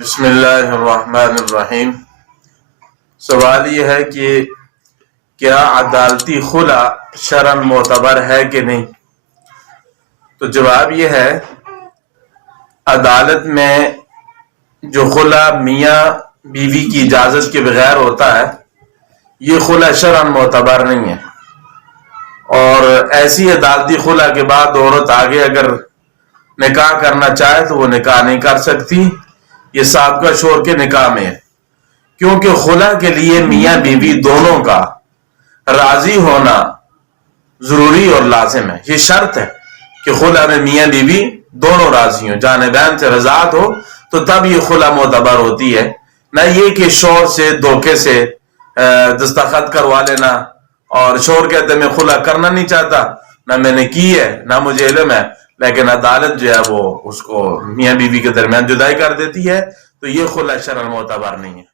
بسم اللہ الرحمن الرحیم۔ سوال یہ ہے کہ کیا عدالتی خلا شرعاً معتبر ہے کہ نہیں؟ تو جواب یہ ہے، عدالت میں جو خلا میاں بیوی کی اجازت کے بغیر ہوتا ہے یہ خلا شرعاً معتبر نہیں ہے، اور ایسی عدالتی خلا کے بعد عورت آگے اگر نکاح کرنا چاہے تو وہ نکاح نہیں کر سکتی، یہ سابقہ شوہر کے نکاح میں ہے، کیونکہ خلا کے لیے میاں بیوی دونوں کا راضی ہونا ضروری اور لازم ہے۔ یہ شرط ہے کہ خلا میں میاں بیوی دونوں راضی ہوں، جانبین سے رضاعت ہو تو تب یہ خلا معتبر ہوتی ہے، نہ یہ کہ شوہر سے دھوکے سے دستخط کروا لینا اور شوہر کہتے میں خلا کرنا نہیں چاہتا، نہ میں نے کی ہے نہ مجھے علم ہے، لیکن عدالت جو ہے وہ اس کو میاں بیوی کے درمیان جدائی کر دیتی ہے، تو یہ خلا شرعاً معتبر نہیں ہے۔